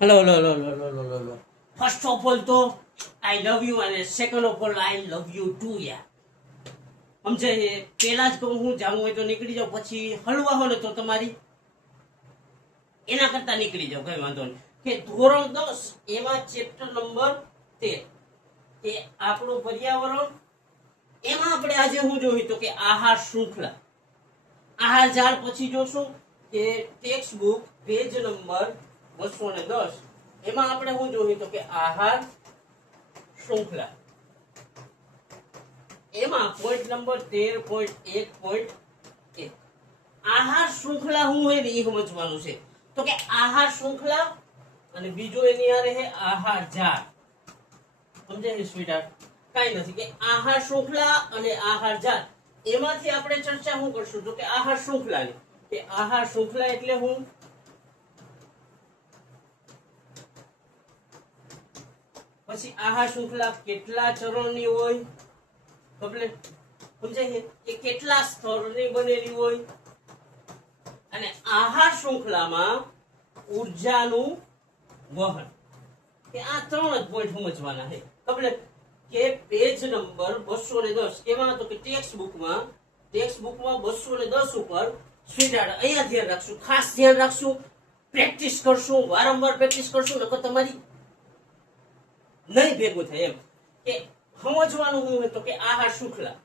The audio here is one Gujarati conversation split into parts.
Hello hello hello hello hello hello first of all તો આઈ લવ યુ અને second of all I love you too યાર સમજાય. પેલા જ કહું હું જાવું હોય તો નીકળી જાવ, પછી હલવા હોય તો તમારી એના કરતા નીકળી જાવ, કઈ વાંધો નહીં. કે ધોરણ 10 એમાં ચેપ્ટર નંબર 13 કે આપણું પર્યાવરણ, એમાં આપણે આજે હું જોયું તો કે આહાર શૃંખલા, આહાર ઝાડ. પછી જોશું કે ટેક્સ્ટ બુક પેજ નંબર 210 એમાં આપણે શું જોયું તો કે આહાર શૃંખલા, એમાં પોઈન્ટ નંબર 13.1.1 આહાર શૃંખલા શું હોય ને એ સમજવાનું છે. તો કે આહાર શૃંખલા અને બીજો એની આ રહે આહાર ઝાડ. સમજાય સ્વીટહાર્ટ? કઈ નથી કે આહાર શૃંખલા અને આહાર ઝાડ એમાંથી આપણે ચર્ચા શું કરશું તો કે આહાર શૃંખલાની. કે આહાર શૃંખલા એટલે હું, પછી આહાર શૃંખલા કેટલા ચરણની હોય, કમ્પ્લીટ સમજાય કે કેટલા સ્તરની બનેલી હોય, અને આહાર શૃંખલામાં ઉર્જાનું વહન. કે આ ત્રણ જ પોઈન્ટ સમજવાના છે. કમ્પ્લીટ કે પેજ નંબર 210 એમાં તો કે ટેક્સ્ટ બુકમાં 210 ઉપર સ્વીટહાર્ટ અહીંયા ધ્યાન રાખશું, ખાસ ધ્યાન રાખશું. પ્રેક્ટિસ કરશું, વારંવાર પ્રેક્ટિસ કરશું, નકર તમારી નહીં ભેગું થાય. એમ કે સમજવાનું હું તો કે આહાર શૃંખલા,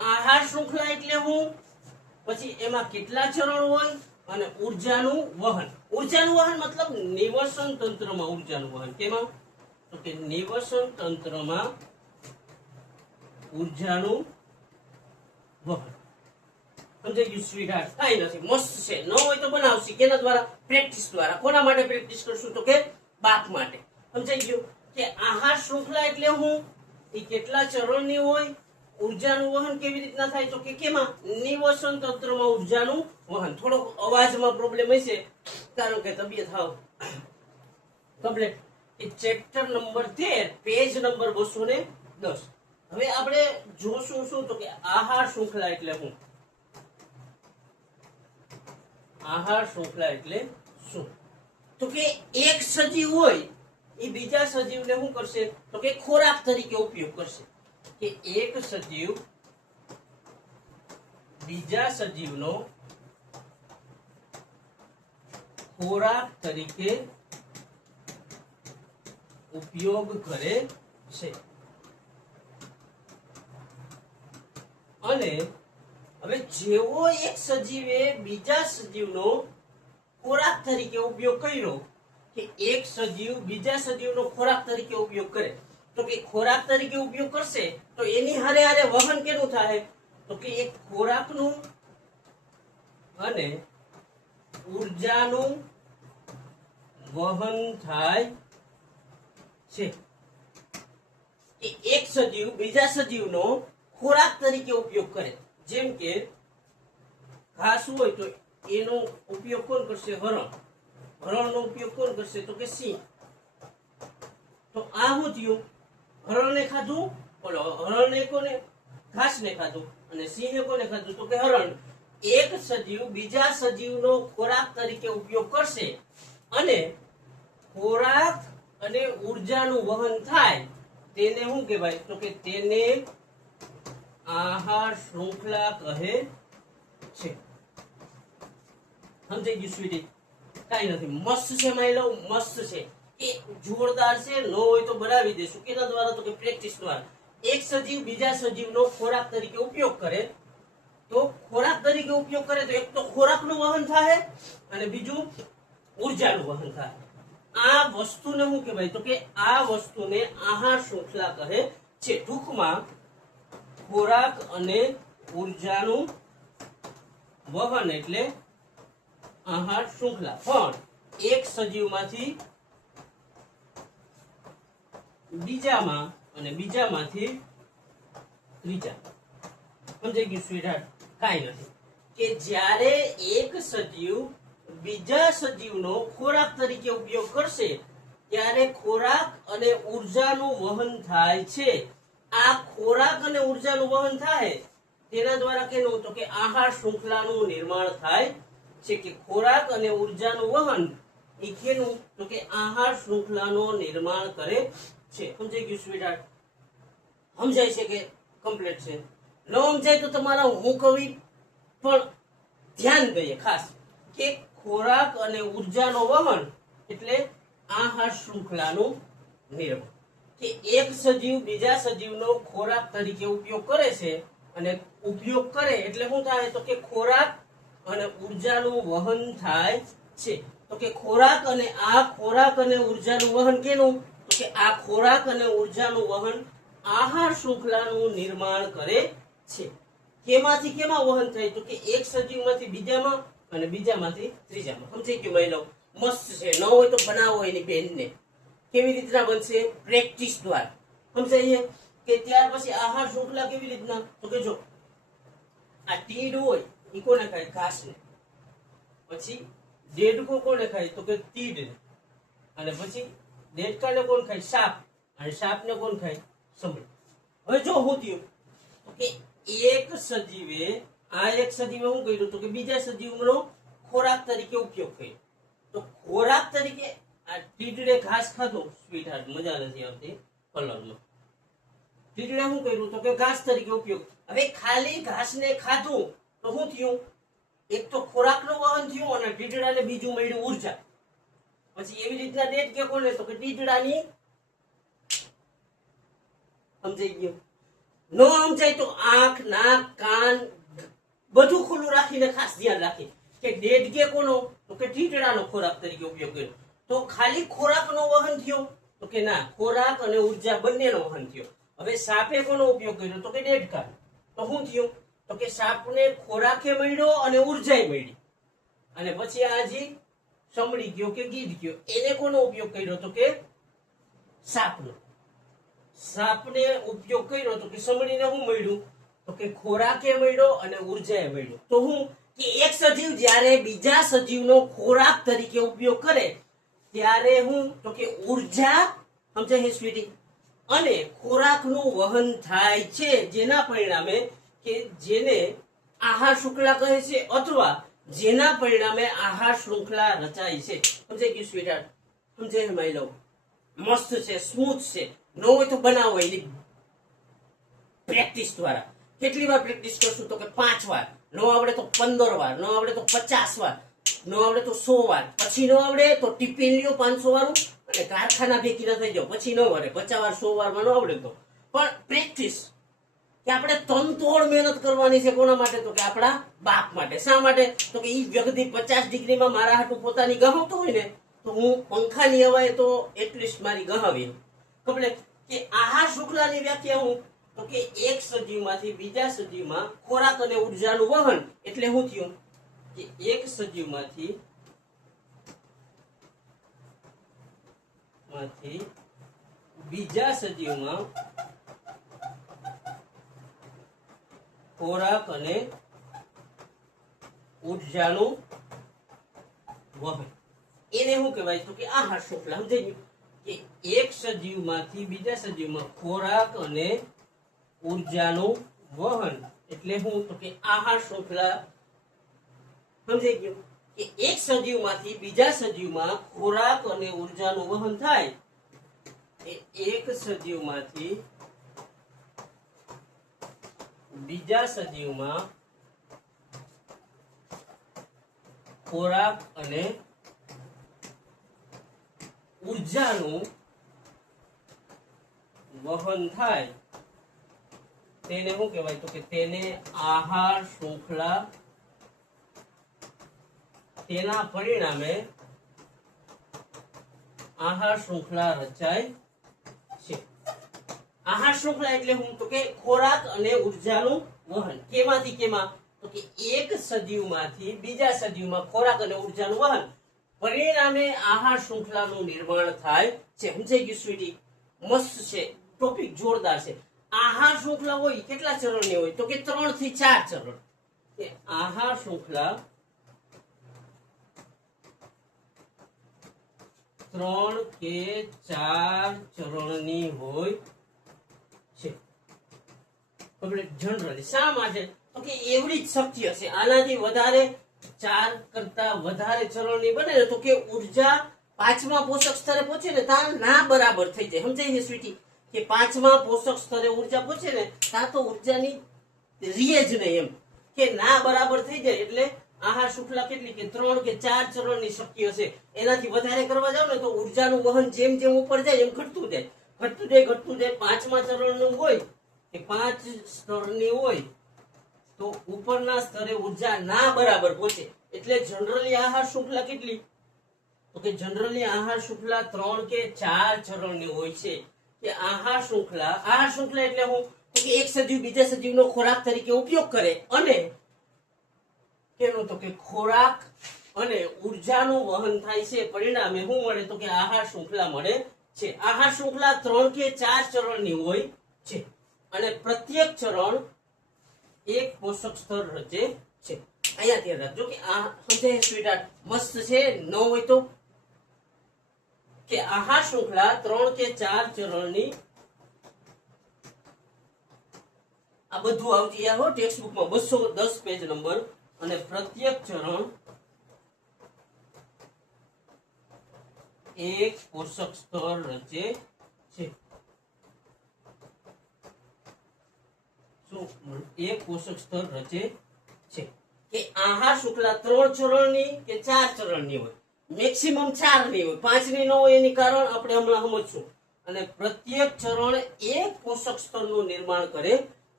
આહાર શૃંખલા એટલે હું, પછી એમાં કેટલા ચરણ હોય, અને ઉર્જાનું વહન. ઉર્જાનું વહન મતલબ નિવસન તંત્રમાં ઉર્જાનું વહન. કેમાં તો કે નિવસન તંત્રમાં ઉર્જાનું વહન. સમજાઈ ગયું સ્વીટહાર્ટ? કઈ નથી, મસ્ત છે. ન હોય તો બનાવશે. કેના દ્વારા? પ્રેક્ટિસ દ્વારા. કોના માટે પ્રેક્ટિસ કરશું તો કે બાપ માટે. સમજાઈ ગયું કે આહાર શૃંખલા એટલે હું, એ કેટલા ચરણની હોય, ઉર્જાનું વહન કેવી રીતના થાય તો કે કેમાં? નિવસન તંત્રમાં ઉર્જાનું વહન. થોડો અવાજમાં પ્રોબ્લેમ હશે કારણ કે તબિયત હાવ કમ્પ્લીટ. એ ચેપ્ટર નંબર 13 પેજ નંબર 210. હવે આપણે જોશું શું તો કે આહાર શૃંખલા એટલે હું, આહાર શૃંખલા એટલે શું? તો કે એક સજીવ હોય એ બીજા સજીવને શું કરશે તો કે ખોરાક તરીકે ઉપયોગ કરશે. કે એક સજીવ બીજા સજીવનો ખોરાક તરીકે ઉપયોગ કરે છે. અને હવે જેવો એક સજીવે બીજા સજીવનો ખોરાક તરીકે ઉપયોગ કર્યો, કે એક સજીવ બીજા સજીવનો ખોરાક તરીકે ઉપયોગ કરે, તો કે ખોરાક તરીકે ઉપયોગ કરશે તો એની હારે હારે વહન કેનું થાય તો કે એક ખોરાકનું અને ઉર્જાનું વહન થાય છે. કે એક સજીવ બીજા સજીવનો ખોરાક તરીકે ઉપયોગ કરે. જેમ કે ઘાસ હોય તો એનો ઉપયોગ કોણ કરશે? હરણ. હરણનો ઉપયોગ કોણ કરશે તો કે સિંહ. તો આ શું થયું? હરણને ખાધું, બોલો હરણને કોને? ઘાસને ખાધું. અને સિંહે કોને ખાધું તો કે હરણ. એક સજીવ બીજા સજીવનો ખોરાક તરીકે ઉપયોગ કરશે અને ખોરાક અને ઉર્જાનું વહન થાય, તેને શું કહેવાય તો કે તેને આહાર શૃંખલા કહે છે. સમજાઈ ગયું સ્વીટી? કઈ નથી, મસ્ત છે માય લવ, મસ્ત છે. એ જોરદાર છે. ન હોય તો બનાવી દેશું. કેના દ્વારા તો કે પ્રેક્ટિસ દ્વારા. એક સજીવ બીજા સજીવનો ખોરાક તરીકે ઉપયોગ કરે, તો ખોરાક તરીકે ઉપયોગ કરે તો એક તો ખોરાકનું વહન થાય અને બીજું ઉર્જાનું વહન થાય. આ વસ્તુને શું કહેવાય તો કે આ વસ્તુને આહાર શૃંખલા કહે છે. ટૂંકમાં ખોરાક અને ઉર્જાનું વહન એટલે આહાર શૃંખલા. પણ એક સજીવમાંથી બીજામાં અને બીજામાંથી ત્રીજા. સમજાઈ ગયું સ્વીટહાર્ટ? કાંઈ નથી કે જ્યારે એક સજીવ બીજા સજીવનો ખોરાક તરીકે ઉપયોગ કરશે ત્યારે ખોરાક અને ઉર્જાનું વહન થાય છે. આ ખોરાક અને ઉર્જાનું વહન થાય તેના દ્વારા કેનું તો કે આહાર શૃંખલાનું નિર્માણ થાય છે. કે ખોરાક અને ઉર્જાનું વહન એ કેનું તો કે આહાર શૃંખલાનું નિર્માણ કરે છે. સમજાઈ ગયું સ્વીટહાર્ટ? સમજાય છે કે કમ્પ્લીટ છે? ન સમજાય તો તમારા હું કવિ પણ ધ્યાન દઈએ ખાસ કે ખોરાક અને ઉર્જાનો વહન એટલે આહાર શૃંખલાનું નિર્માણ. કે એક સજીવ બીજા સજીવનો ખોરાક તરીકે ઉપયોગ કરે છે અને ઉપયોગ કરે એટલે શું થાય તો કે ખોરાક અને ઉર્જાનું વહન થાય છે. તો કે ખોરાક અને ઉર્જાનું વહન કેનું તો કે આ ખોરાક અને ઉર્જાનું વહન આહાર શૃંખલાનું નિર્માણ કરે છે. કેમાંથી કેમાં વહન થાય તો કે એક સજીવમાંથી બીજામાં અને બીજામાંથી ત્રીજામાં. સમજાઈ ગયું મહિલાઓ? મસ્ત છે. ન હોય તો બનાવો એની બેનને. કેવી રીતના બનશે? પ્રેક્ટિસ દ્વારા. સમજાય કે ત્યાર પછી આહાર શૃંખલા કેવી રીતના તો કે જો આ તીડ હોય એ કોને ખાય? ઘાસને. પછી દેડકો કોને ખાય તો કે તીડને. અને પછી દેડકાને કોણ ખાય? સાપ. અને સાપને કોણ ખાય? સમડી. હવે જો હું થયું તો કે એક સજીવે શું કર્યું તો કે બીજા સજીવનો ખોરાક તરીકે ઉપયોગ કર્યો. તો ખોરાક તરીકે આ તીડડે ઘાસ ખાધું. સ્વીટહાર્ટ મજા નથી આવતી કલરમાં. તીડડે શું કર્યું તો કે ઘાસ તરીકે ઉપયોગ. હવે ખાલી ઘાસને ખાધું તો શું થયું? એક તો ખોરાકનું વહન થયું અને તીડડાને બીજું મળ્યું ઉર્જા. પછી એવી રીતના દેડકે કોને તો કે તીડડાની. સમજાઈ ગયું? ન સમજાય તો આંખ, નાક, કાન બધું ખુલ્લું રાખીને ખાસ ધ્યાન રાખી કે દેડકે કોનો તો કે તીડડાનો ખોરાક તરીકે ઉપયોગ કર્યો. તો ખાલી ખોરાકનો વહન થયો તો કે ના, ખોરાક અને ઉર્જા બંનેનો વહન થયો. હવે સાપે કોનો ઉપયોગ કર્યો તો કે દેડકા. તો શું થયું તો કે સાપને ખોરાકે મળ્યો અને ઉર્જાએ મળી. અને પછી આ જે સમડી ગયો કે ગીધ ગયો એને કોનો ઉપયોગ કર્યો તો કે સાપનો. સાપને ઉપયોગ કર્યો તો કે સમડીને શું મળ્યું તો કે ખોરાકે મળ્યો અને ઉર્જાએ મળ્યો. તો હું કે એક સજીવ જ્યારે બીજા સજીવનો ખોરાક તરીકે ઉપયોગ કરે ત્યારે હું તો કે ઉર્જા. સમજાય સ્વીટી? અને ખોરાકનું વહન થાય છે જેના પરિણામે કે જેને આહાર શૃંખલા કહે છે અથવા જેના પરિણામે આહાર શૃંખલા રચાય છે. સમજાય ગયું સ્વીટહાર્ટ? સમજાય મહિલાઓ? મસ્ત છે, સ્મૂથ છે. ન હોય તો બનાવો એની પ્રેક્ટિસ દ્વારા. કેટલી વાર પ્રેક્ટિસ કરશું તો કે 5 વાર. ન આવડે તો 15 વાર. ન આવડે તો 50 વાર. ન આવડે તો 100 વાર. પછી ન આવડે તો ટિફિન લ્યો 500 વાળું અને કારખાના ભેગી ના થઈ જાવ. પછી ન આવડે 50 વાર 100 વારમાં ન આવડે તો પણ પ્રેક્ટિસ. કે આપણે તનતોડ મહેનત કરવાની છે. કોના માટે તો કે આપણા બાપ માટે. શા માટે તો કે ઈ વ્યક્તિ 50 ડિગ્રીમાં મારા હાટુ પોતાની ગહાવતો હોય ને તો હું પંખાની હવાએ તો એટલીસ્ટ મારી ગહાવી. ખબર કે આહાર શૃંખલાની વ્યાખ્યા હું તો કે એક સજીવમાંથી બીજા સજીવમાં ખોરાક અને ઉર્જાનું વહન એટલે શું થયું કે એક સજીવમાંથી બીજા સજીવમાં ખોરાક અને ઉર્જાનું વહન એને શું કહેવાય તો કે આહાર શૃંખલા. સમજાઈ ગયું? કે એક સજીવમાંથી બીજા સજીવમાં ખોરાક અને ઉર્જાનું વહન એટલે શું તો કે આહાર શૃંખલા. સમજાઈ ગયું? કે એક સજીવમાંથી બીજા સજીવમાં ખોરાક અને ઉર્જાનું વહન થાય. એક સજીવમાંથી બીજા સજીવમાં ખોરાક અને ઉર્જાનું વહન થાય તેને શું કહેવાય તો કે તેને આહાર શૃંખલા. તેના પરિણામે આહાર શૃંખલા રચાય છે. આહાર શૃંખલા એટલે હું તો કે ખોરાક અને ઉર્જાનું વહન. કેમાંથી કેમાં તો કે એક સજીવમાંથી બીજા સજીવમાં ખોરાક અને ઉર્જાનું વહન પરિણામે આહાર શૃંખલાનું નિર્માણ થાય છે. સમજાઈ ગયું સ્વીટી? મસ્ત છે. ટોપિક જોરદાર છે. આહાર શૃંખલા હોય કેટલા ચરણની હોય તો કે 3 થી 4 ચરણ. કે આહાર શૃંખલા 3 કે 4 ચરણની હોય છે. જનરલી શા માટે તો કે એવડી જ શક્તિ હશે. આનાથી વધારે 4 કરતા વધારે ચરણની બને તો કે ઉર્જા પાંચમા પોષક સ્તરે પહોંચે ને ત્યાં ના બરાબર થઈ જાય. સમજાય ને સ્વીટી? કે પાંચમા પોષક સ્તરે ઉર્જા પહોંચે ને ત્યાં તો ઉર્જાની રીએ જ નહીં, એમ કે ના બરાબર થઈ જાય. એટલે આહાર શૃંખલા કેટલી કે 3 કે 4 ચરણની શક્ય છે. એનાથી વધારે કરવા જાવ ને તો ઉર્જાનું વહન જેમ જેમ ઉપર જાય એમ ઘટતું જાય. પાંચમા ચરણનું હોય કે 5 સ્તરની હોય તો ઉપરના સ્તરે ઉર્જા ના બરાબર પહોંચે. એટલે જનરલી આહાર શૃંખલા કેટલી? તો કે જનરલી આહાર શૃંખલા 3 કે 4 ચરણની હોય છે. કે આહાર શૃંખલા એટલે હું તો કે એક સજીવ બીજા સજીવનો ખોરાક તરીકે ઉપયોગ કરે અને કેનું તો કે ખોરાક અને ઉર્જાનું વહન થાય છે. પરિણામે શું મળે? તો કે આહાર શૃંખલા મળે છે. આહાર શૃંખલા 3 કે 4 ચરણની હોય છે અને પ્રત્યેક ચરણ એક પોષક સ્તર રચે છે. અહીંયા ધ્યાન રાખજો કે આ સમજાય સ્વીટહાર્ટ? મસ્ત છે. ન હોય તો કે આહાર શૃંખલા 3 કે 4 ચરણની આ બધું આવતી યાર હો ટેક્સ્ટ બુકમાં 210 પેજ નંબર. અને પ્રત્યેક ચરણ એક પોષક સ્તર રચે છે. એક પોષક સ્તર રચે છે. કે આહાર શૃંખલા 3 ચરણની કે 4 ચરણની હોય. મેક્સિમમ 4 ની હોય, 5 ની ન હોય. એની કારણ આપણે હમણાં સમજશું. અને પ્રત્યેક ચરણ એક પોષક સ્તરનું નિર્માણ કરે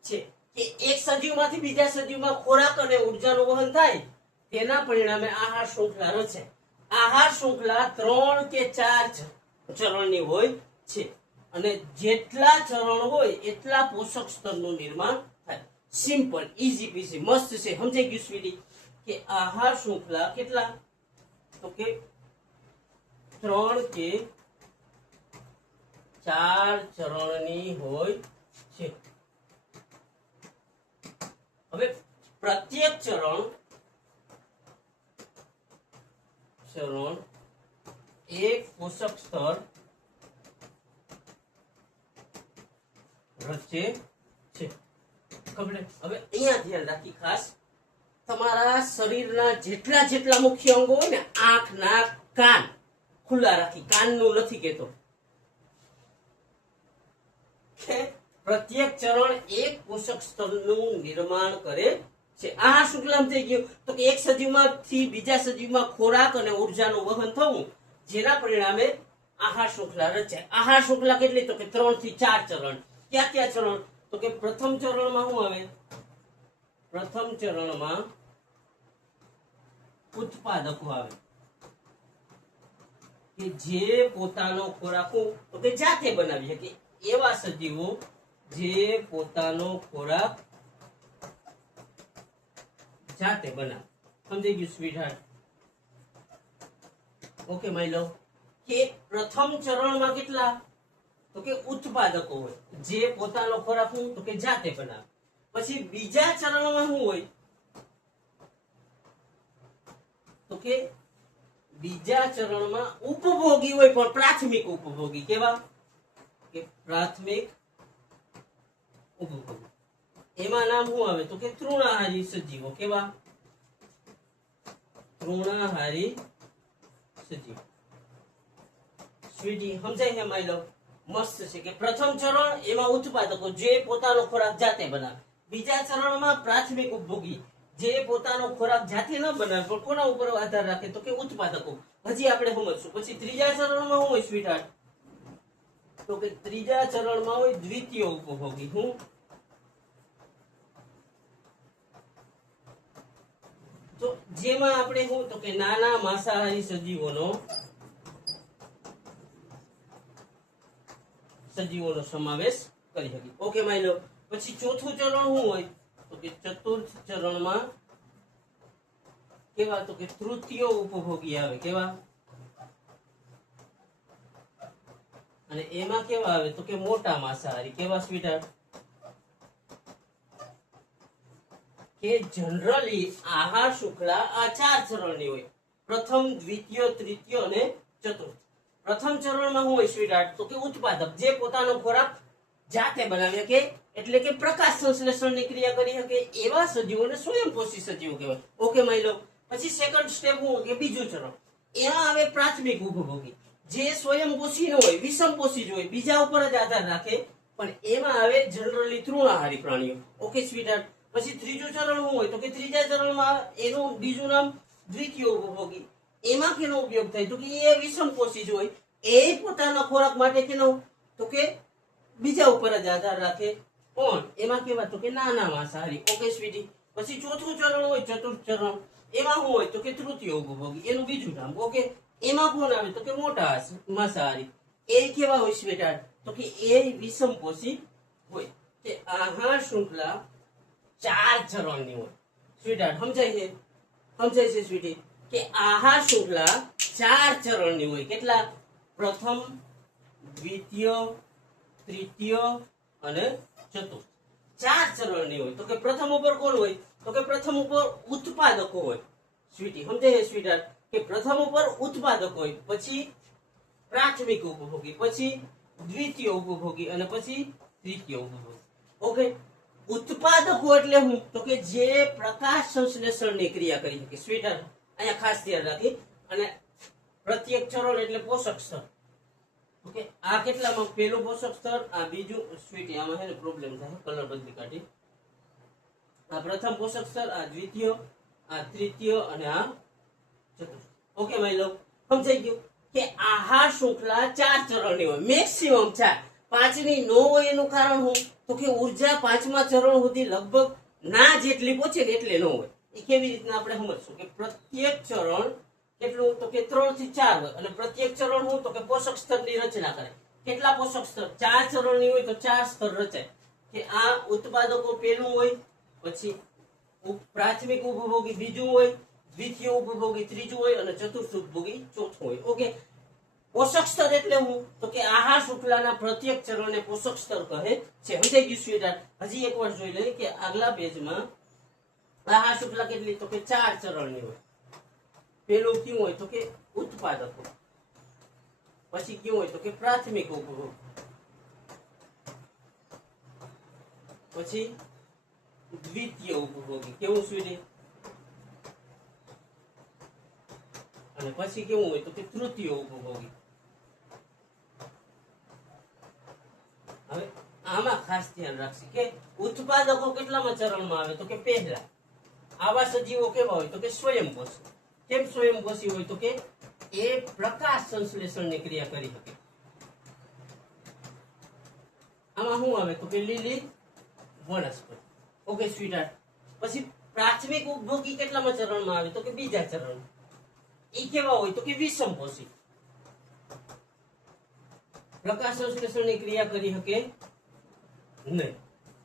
છે. કે એક સજીવમાંથી બીજા સજીવમાં ખોરાક અને ઉર્જાનું વહન થાય તેના પરિણામે આહાર શૃંખલા રચે. આહાર શૃંખલા 3 કે 4 ચરણની હોય છે અને જેટલા ચરણ હોય એટલા પોષક સ્તરનું નિર્માણ થાય. સિમ્પલ, ઈઝી પીસી, મસ્ત છે. સમજાઈ ગયું સ્વીટી? કે આહાર શૃંખલા કેટલા? તો કે 3 કે 4 ચરણની હોય છે. હવે પ્રત્યેક ચરણ એક પોષક સ્તર રચે છે. ખબર? હવે અહીંયા ધ્યાન રાખી ખાસ, તમારા શરીરના જેટલા મુખ્ય અંગો હોય ને, આંખ, નાક, કાન ખુલ્લા રાખી, કાનનું નથી કેતો. પ્રત્યેક ચરણ એક પોષક સ્તરનું નિર્માણ કરે છે. આહાર શૃંખલામાં થઈ ગયું તો કે એક સજીવમાંથી બીજા સજીવમાં ખોરાક અને ઉર્જાનું વહન થવું જેના પરિણામે આહાર શૃંખલા રચાય. આહાર શૃંખલા કેટલી? તો કે 3 થી 4 ચરણ. ક્યાં ચરણ? તો કે પ્રથમ ચરણમાં શું આવે? પ્રથમ ચરણમાં ઉત્પાદકો આવે કે જે પોતાનો ખોરાક તો કે જાતે બનાવી શકે. એવા સજીવો જે પોતાનો ખોરાક જાતે બનાવે. સમજી ગયું સ્વીટહાર્ટ? ઓકે માય લવ? કે પ્રથમ ચરણમાં કેટલા? તો કે ઉત્પાદકો હોય જે પોતાનો ખોરાક તો કે જાતે બનાવે. પછી બીજા ચરણમાં શું હોય? તો કે બીજા ચરણમાં ઉપભોગી હોય, પણ પ્રાથમિક ઉપભોગી. કેવા? કે પ્રાથમિક ઉપભોગી. એમાં નામ શું આવે? તો કે તૃણાહારી સજીવો. કેવા? તૃણાહારી સજીવ. સ્વીટી સમજાય છે માય લવ? મસ્ત છે. કે પ્રથમ ચરણ એમાં ઉત્પાદકો જે પોતાનો ખોરાક જાતે બનાવે. બીજા ચરણમાં પ્રાથમિક ઉપભોગી જે પોતાનો ખોરાક જાતે ન બનાવે પણ કોના ઉપર આધાર રાખે? તો કે ઉત્પાદકો. હજી આપણે સમજશું. પછી ત્રીજા ચરણમાં શું હોય સ્વીટહાર્ટ? તો કે ત્રીજા ચરણમાં હોય દ્વિતીય ઉપભોગી. હું તો જેમાં આપણે શું તો કે નાના માંસાહારી સજીવોનો સમાવેશ કરી શકીએ. ઓકે માય લો? પછી ચોથું ચરણ શું હોય? તો કે ચતુર્થ ચરણમાં કેવા? તો કે તૃતીય ઉપભોગી આવે. કેવા? અને એમાં કેવા આવે? તો કે મોટા માંસાહારી. કેવા સ્વીટહાર્ટ? કે જનરલી આહાર શૃંખલા આ 4 ચરણની હોય. પ્રથમ, દ્વિતીય, તૃતીય અને ચતુર્થ. પ્રથમ ચરણમાં શું હોય સ્વીટહાર્ટ? તો કે ઉત્પાદક જે પોતાનો ખોરાક જાતે બનાવી શકે, એટલે કે પ્રકાશ સંશ્લેષણની ક્રિયા કરી શકે એવા સજીવોને સ્વયંપોષી સજીવો કહેવાય. ઓકે માય લો? પછી સેકન્ડ સ્ટેપ શું કે બીજું ચરણ એમાં આવે પ્રાથમિક ઉપભોગી, જે સ્વયંપોષી ન હોય, વિષમપોષી જ હોય, બીજા ઉપર જ આધાર રાખે, પણ એમાં આવે જનરલી તૃણાહારી પ્રાણીઓ. ઓકે સ્વીટહાર્ટ. પછી ત્રીજું ચરણ શું હોય તો કે ત્રીજા ચરણમાં એનું બીજું નામ દ્વિતીય ઉપભોગી. એમાં કેનો ઉપયોગ થાય તો કે એ વિષમપોષી જ હોય, એ પોતાના ખોરાક માટે કેનો તો કે બીજા ઉપર જ આધાર રાખે, પણ એમાં કેવા તો કે નાના માંસાહારી. Okay sweetie. પછી ચોથું ચરણ હોય ચતુર્થ ચરણ, એમાં શું હોય તો કે તૃતીય ઉપભોગી, એનું બીજું નામ. ઓકે. એમાં કોણ આવે તો કે મોટા માંસાહારી. એ કેવા હોય સ્વીટહાર્ટ તો કે એ વિષમપોષી હોય. કે આહાર શૃંખલા 4 ચરણની હોય. સ્વીટહાર્ટ સમજાય છે? સમજાય છે સ્વીટી? કે આહાર શૃંખલા 4 ચરણની હોય. કેટલા? પ્રથમ, દ્વિતીય, તૃતીય અને ચતુર્થ. 4 ચરણની હોય. તો કે પ્રથમ ઉપર કોણ હોય તો કે પ્રથમ ઉપર ઉત્પાદકો હોય. સ્વીટી સમજાય છે સ્વીટહાર્ટ? કે પ્રથમ ઉપર ઉત્પાદક હોય, પછી પ્રાથમિક ઉપભોગી, પછી દ્વિતીય ઉપભોગી અને પછી તૃતીય ઉપભોગી. ઓકે. ઉત્પાદકો એટલે શું તો કે જે પ્રકાશ સંશ્લેષણની ક્રિયા કરી શકે. સ્વીટહાર્ટ અહીંયા ખાસ ધ્યાન રાખી. અને પ્રત્યેક ચરણ એટલે પોષક સ્તર. ઓકે. આ કેટલામાં પહેલું પોષક સ્તર, આ બીજું. સ્વીટી આમાં છે ને પ્રોબ્લેમ થાય, કલર બદલી કાઢી. આ પ્રથમ પોષક સ્તર, આ દ્વિતીય, આ તૃતીય અને આ ચતુર્થ. ઓકે માય લવ, સમજાઈ ગયું? કે આહાર શૃંખલા 4 ચરણની હોય, મેક્સિમમ 4. 5ની ન હોય એનું કારણ શું તો કે ઉર્જા 5મા ચરણ સુધી લગભગ ના જેટલી પહોંચે ને એટલે ન હોય. એ કેવી રીતના આપણે સમજશું કે પ્રત્યેક ચરણ કેટલું તો કે 3 થી 4 હોય, અને પ્રત્યેક ચરણ શું તો કે પોષક સ્તરની રચના કરે. કેટલા પોષક સ્તર? 4 ચરણની હોય તો 4 સ્તર રચાય. કે આ ઉત્પાદકો પહેલું હોય, પછી પ્રાથમિક ઉપભોગી બીજું હોય, દ્વિતીય ઉપભોગી ત્રીજું હોય અને ચતુર્થ ઉપભોગી ચોથું હોય. ઓકે. પોષક સ્તર એટલે હું તો કે આહાર શૃંખલાના પ્રત્યેક ચરણને પોષક સ્તર કહે છે. સમજાઈ ગયું સ્વીટહાર્ટ? હજી એકવાર જોઈ લઈએ કે આગલા પેજમાં આહાર શૃંખલા કેટલી તો કે 4 ચરણની હોય. પેલું ક્યું હોય તો કે ઉત્પાદકો, પછી ક્યું હોય તો કે પ્રાથમિક ઉપભોગ, પછી દ્વિતીય ઉપભોગી. કેવું સ્વીટી? અને પછી કેવું હોય તો કે તૃતીય ઉપભોગી. હવે આમાં ખાસ ધ્યાન રાખશે કે ઉત્પાદકો કેટલામાં ચરણમાં આવે તો કે પહેલા. આવા સજીવો કેવા હોય તો કે સ્વયંપોષી. કેમ સ્વયંપોષી હોય તો કે એ પ્રકાશ સંશ્લેષણની ક્રિયા કરી શકે. આમાં શું આવે તો કે લીલી વનસ્પતિ. ઓકે સ્વીટહાર્ટ. પછી પ્રાથમિક ઉપભોગી કેટલામાં ચરણમાં આવે તો કે બીજા ચરણ. એ કેવા હોય તો કે વિષમપોષી, પ્રકાશ સંશ્લેષણની ક્રિયા કરી શકે નહીં.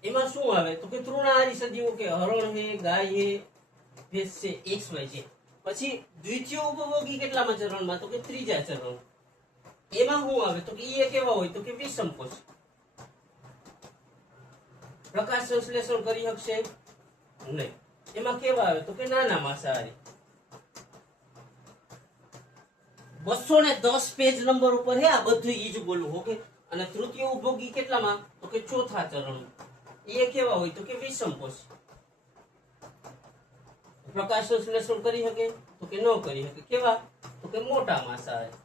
એમાં શું આવે તો કે તૃણાહારી સજીવો કે હરણ હે, ગાય હે, ભેંસ છે, XY છે. પછી દ્વિતીય ઉપભોગી કેટલામાં ચરણમાં તો કે ત્રીજા ચરણ. એમાં શું આવે તો કે એ કેવા હોય તો કે વિષમપોષી, પ્રકાશ સંશ્લેષણ કરી શકશે નહીં. એમાં કેવા આવે તો કે નાના માંસાહારી. 210 પેજ નંબર ઉપર હે આ બધું ઈ જ બોલું. ઓકે. અને તૃતીય ઉપભોગી કેટલામાં તો કે ચોથા ચરણ. એ કેવા હોય તો કે વિષમપોષી, પ્રકાશ સંશ્લેષણ કરી શકે તો કે ન કરી શકે. કેવા તો કે મોટા માંસાહારી.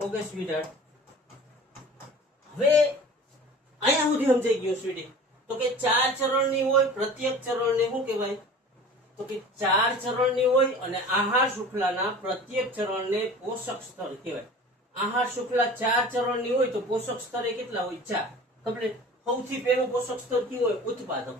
ઓકે સ્વીટહાર્ટ. હવે અહીંયા સુધી સમજાઈ ગયું સ્વીટી? તો કે 4 ચરણની હોય, પ્રત્યેક ચરણને શું કહેવાય તો કે 4 ચરણની હોય, અને આહાર શૃંખલાના પ્રત્યેક ચરણને પોષક સ્તર કહેવાય. આહાર શૃંખલા 4 ચરણની હોય તો પોષક સ્તરે કેટલા હોય? 4. કમ્પ્લીટ. સૌથી પહેલું પોષક સ્તર કયું હોય? ઉત્પાદક.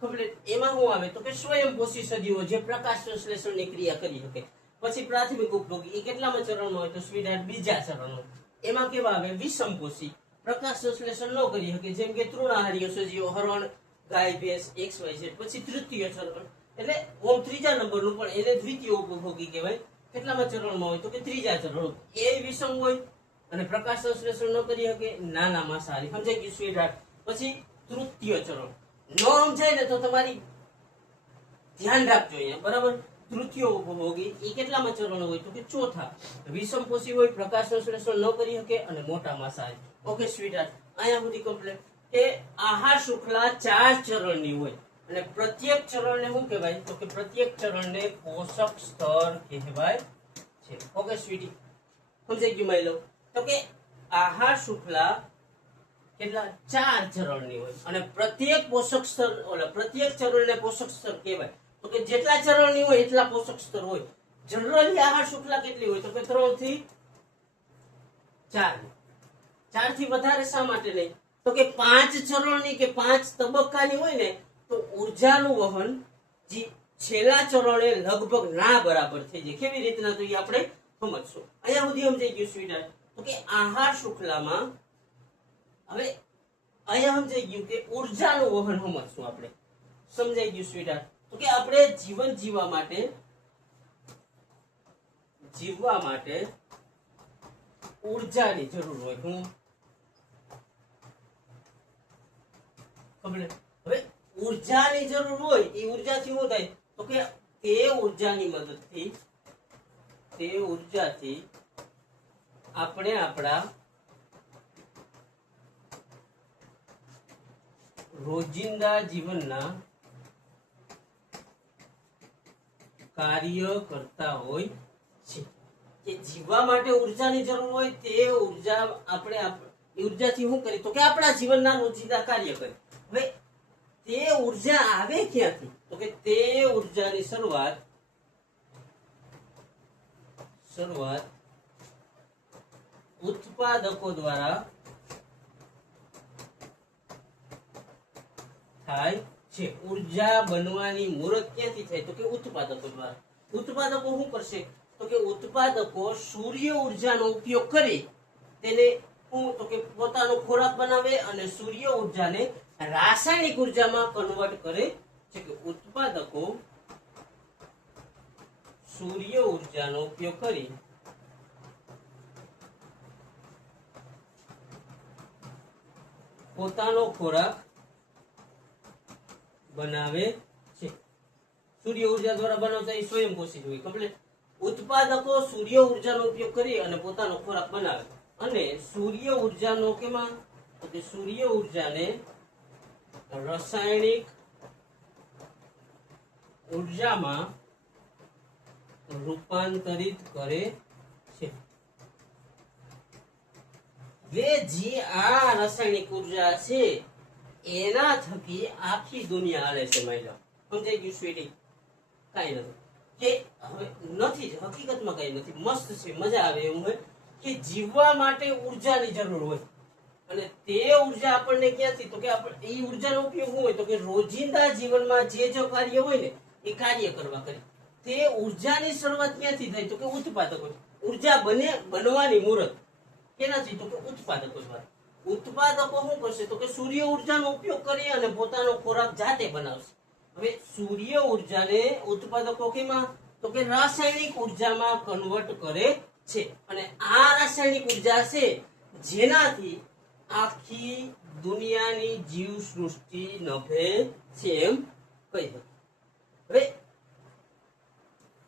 કમ્પ્લીટ. એમાં શું આવે તો કે સ્વયંપોષી સજીવો જે પ્રકાશ સંશ્લેષણની ક્રિયા કરી શકે. પછી પ્રાથમિક ઉપભોગી. એ કેટલામાં ચરણમાં હોય તો સ્વીટહાર્ટ બીજા ચરણમાં. એમાં કેવા આવે? વિષમપોષી, પ્રકાશ સંશ્લેષણ ન કરી શકે, જેમ કે તૃણાહારીય સજીવો, હરણ, ગાય, ભેંસ, XYZ. પછી તૃતીય ચરણ એટલે ઓમ ત્રીજા નંબરનું, પણ એને દ્વિતીય ઉપભોગી કહેવાય. કેટલામાં ચરણમાં હોય તો કે ત્રીજા ચરણ. એ વિષમ હોય અને પ્રકાશ સંશ્લેષણ ન કરી શકે, નાના માંસાહારી. સમજાઈ ગયું સ્વીટહાર્ટ? પછી તૃતીય ચરણ ન સમજાય ને તો તમારી ધ્યાન રાખજો અહીંયા, બરાબર? તૃતીય ઉપભોગી એ કેટલામાં ચરણ હોય તો કે ચોથા. વિષમપોષી હોય, પ્રકાશ સંશ્લેષણ ન કરી શકે અને મોટા માંસાહારી. ઓકે સ્વીટહાર્ટ. અહીંયા સુધી કમ્પ્લીટ. કે આહાર શૃંખલા 4 ચરણની હોય, અને પ્રત્યેક ચરણને શું કહેવાય તો કે પ્રત્યેક ચરણને પોષક સ્તર કહેવાય છે. છે. ઓકે સ્વીટી, સમજાઈ ગયું માઈ લો? તો કે આહાર શૃંખલા કેટલા 4 ચરણની હોય અને પ્રત્યેક પોષક સ્તર પ્રત્યેક ચરણને પોષક સ્તર કહેવાય. તો કે જેટલા ચરણની હોય એટલા પોષક સ્તર હોય. જનરલી આહાર શૃંખલા કેટલી હોય? તો કે 3 થી 4. 4 થી વધારે શા માટે નહીં? તો કે 5 ચરણની કે 5 તબક્કાની હોય ને તો ઉર્જાનું વહન જે છેલ્લા ચરણે લગભગ ના બરાબર થઈ જાય. કેવી રીતના તો એ આપણે સમજશું. અહીંયા સુધી સમજાઈ ગયું સ્વીટર? તો કે આહાર શૃંખલામાં હવે અહીંયા સમજાઈ ગયું કે ઉર્જાનું વહન સમજશું આપણે. સમજાઈ ગયું સ્વીટર? તો કે આપણે જીવન જીવવા માટે ઉર્જાની જરૂર હોય. હું હવે ઉર્જાની જરૂર હોય એ ઉર્જાથી શું થાય? તો કે તે ઉર્જાની મદદથી આપણે આપણા રોજિંદા જીવનના કાર્ય કરતા હોય છે. કે જીવવા માટે ઉર્જાની જરૂર હોય તે ઉર્જા આપણે ઉર્જાથી શું કરી? તો કે આપણા જીવનના રોજિંદા કાર્ય કરે. હવે તે ઉર્જા આવે ક્યાંથી? તો કે તે ઉર્જાની શરૂઆત ઉત્પાદકો દ્વારા થાય છે. ઉર્જા બનવાની મુહૂર્ત ક્યાંથી થાય? તો કે ઉત્પાદકો દ્વારા. ઉત્પાદકો શું કરશે? તો કે ઉત્પાદકો સૂર્ય ઉર્જાનો ઉપયોગ કરી તેને તો કે પોતાનો ખોરાક બનાવે અને સૂર્ય ઉર્જાને રાસાયણિક ઉર્જામાં કન્વર્ટ કરે છે. કે ઉત્પાદકો સૂર્ય ઉર્જાનો ઉપયોગ કરી પોતાનો ખોરાક બનાવે છે. સૂર્ય ઉર્જા દ્વારા બનાવતા એ સ્વયંપોષી હોય કમ્પ્લીટ. ઉત્પાદકો સૂર્ય ઉર્જાનો ઉપયોગ કરી અને પોતાનો ખોરાક બનાવે અને સૂર્ય ઉર્જાનો કેમાં? તો કે સૂર્ય ઉર્જાને રાસાયણિક ઉર્જામાં રૂપાંતરિત કરે છે. જે આ રાસાયણિક ઉર્જા છે એના થકી આખી દુનિયા હાલે છે. માયલા સમજાઈ ગયું સ્વીટી? કઈ નથી કે હવે નથી જ, હકીકતમાં કઈ નથી. મસ્ત છે, મજા આવે એવું હોય કે જીવવા માટે ઉર્જાની જરૂર હોય અને તે ઉર્જા આપણને ક્યાંથી? તો કે આપણે એ ઉર્જાનો ઉપયોગ શું હોય? તો કે રોજિંદા જીવનમાં જે કાર્ય હોય ને એ કાર્ય કરવા કરી. તે ઉર્જાની શરૂઆત ક્યાંથી થાય? તો કે ઉત્પાદકો. ઉર્જા બનવાની મુહૂર્ત કેનાથી? તો કે ઉત્પાદકો દ્વારા. ઉત્પાદકો શું કરશે? તો કે સૂર્ય ઉર્જાનો ઉપયોગ કરી અને પોતાનો ખોરાક જાતે બનાવશે. હવે સૂર્ય ઉર્જાને ઉત્પાદકો કેમાં? તો કે રાસાયણિક ઉર્જામાં કન્વર્ટ કરે છે અને આ રાસાયણિક ઉર્જા છે જેનાથી આખી દુનિયાની જીવ સૃષ્ટિ નભે છે એમ કહી શકો. હવે